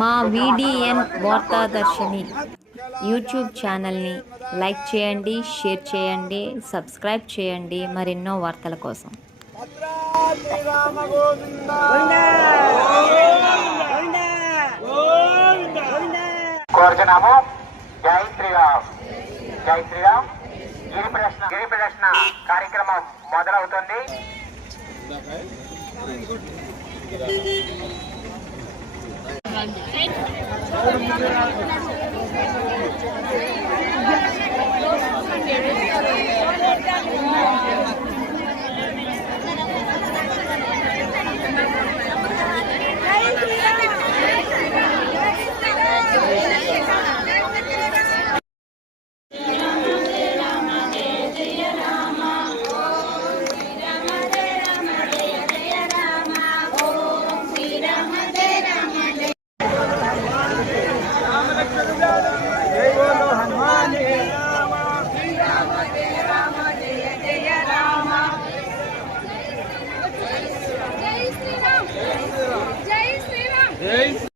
మా VDN Varthadarshini YouTube ఛానల్ని like చేయండి షేర్ చేయండి సబ్స్క్రైబ్ చేయండి మరెన్నో వార్తల కోసం. కోరుచున్నాము జై శ్రీరామ్. జై శ్రీరామ్. గిరి ప్రశ్న గిరి ప్రదర్శన కార్యక్రమం మొదలవుతుంది. రండి జయ రామ జయ రామ Três.